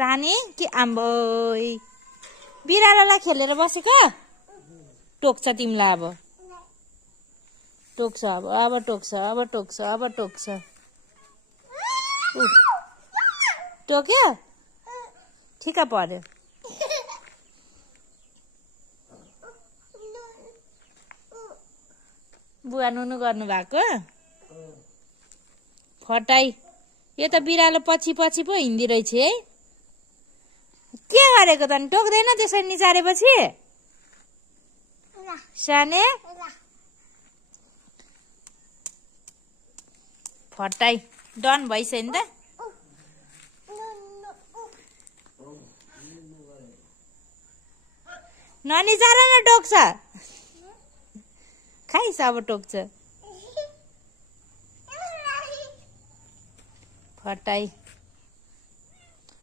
चाहने कि आम्बोई बिरालोलाई खेलेर बसेको टोक्छ तिमीलाई अब टोक्छ अब टोक्छ अब टोक्छ अब टोक्छ टोक्यो ठिक पर्यो बुवा नुनु गर्नु भएको फटाई यो त बिरालो पछि पछि पो हिँड्दी रहेछ है के गरेको त नि टोक्दैन त्यसरी निचारेपछि साने फटाई डन भइसक्यो नि त ननिचार न टोक्छ खाइस अब टोक्छ फटाई